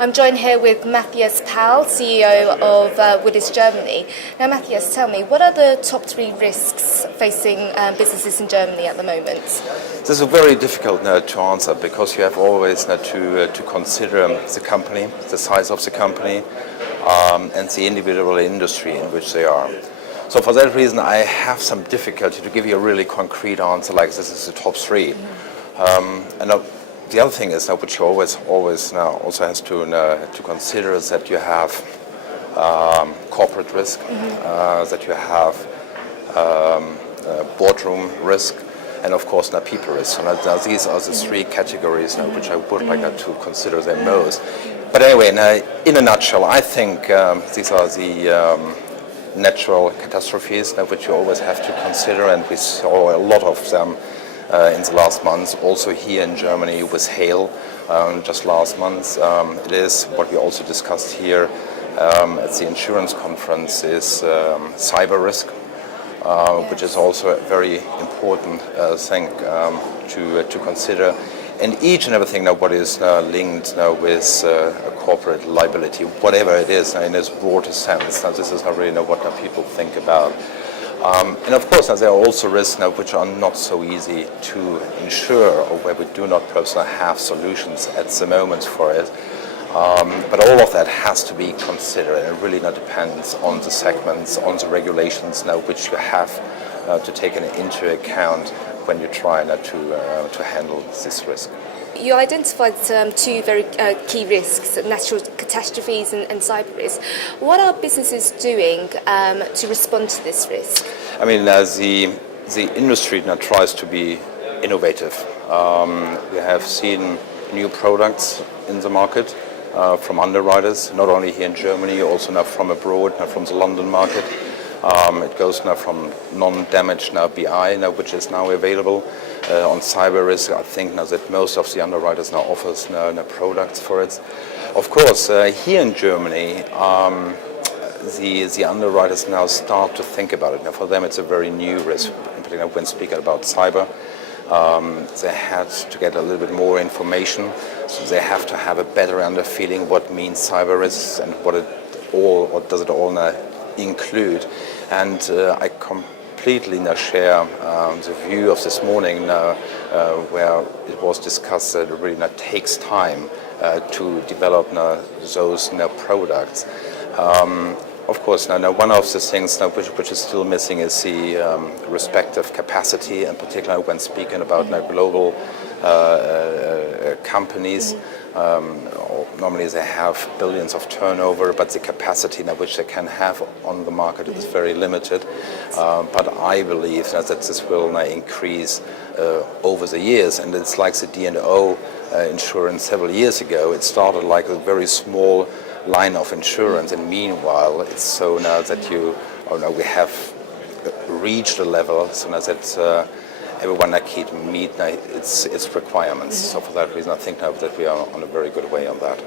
I'm joined here with Mathias Pahl, CEO of Willis Germany. Now, Mathias, tell me, what are the top 3 risks facing businesses in Germany at the moment? This is very difficult now to answer because you have always now to consider the company, the size of the company, and the individual industry in which they are. So for that reason, I have some difficulty to give you a really concrete answer like this is the top 3. The other thing is which you always now also has to consider is that you have corporate risk, that you have boardroom risk, and of course now people risk. Now these are the 3 categories which I would like to consider the most. But anyway, in a nutshell, I think these are the natural catastrophes which you always have to consider, and we saw a lot of them in the last months, also here in Germany with hail just last month. It is what we also discussed here at the insurance conference is cyber risk, which is also a very important thing to consider. And each and everything now what is linked now with corporate liability, whatever it is in its broader sense. Now this is not really what people think about. And of course, there are also risks now which are not so easy to insure or where we do not personally have solutions at the moment for it. But all of that has to be considered, and it really now depends on the segments, on the regulations now which you have to take into account when you try now to handle this risk. You identified 2 very key risks, natural catastrophes and cyber risk. What are businesses doing to respond to this risk? I mean, the industry now tries to be innovative. We have seen new products in the market from underwriters, not only here in Germany, also now from abroad, now from the London market. It goes now from non-damage BI which is now available. On cyber risk, I think now that most of the underwriters now offers now products for it. Of course, here in Germany, the underwriters now start to think about it. Now for them, it's a very new risk, in particular when speaking about cyber. They had to get a little bit more information, so they have to have a better feeling what means cyber risks and what does it all now include. And I completely now share the view of this morning where it was discussed that it really now takes time to develop those products. Of course, now one of the things which is still missing is the respective capacity, in particular when speaking about global companies. Normally they have billions of turnover, but the capacity which they can have on the market is very limited. But I believe that this will increase over the years, and it's like the D&O insurance several years ago. It started like a very small line of insurance, and meanwhile it's so now that we have reached a level so now that everyone can meet its requirements. So for that reason, I think now that we are on a very good way on that.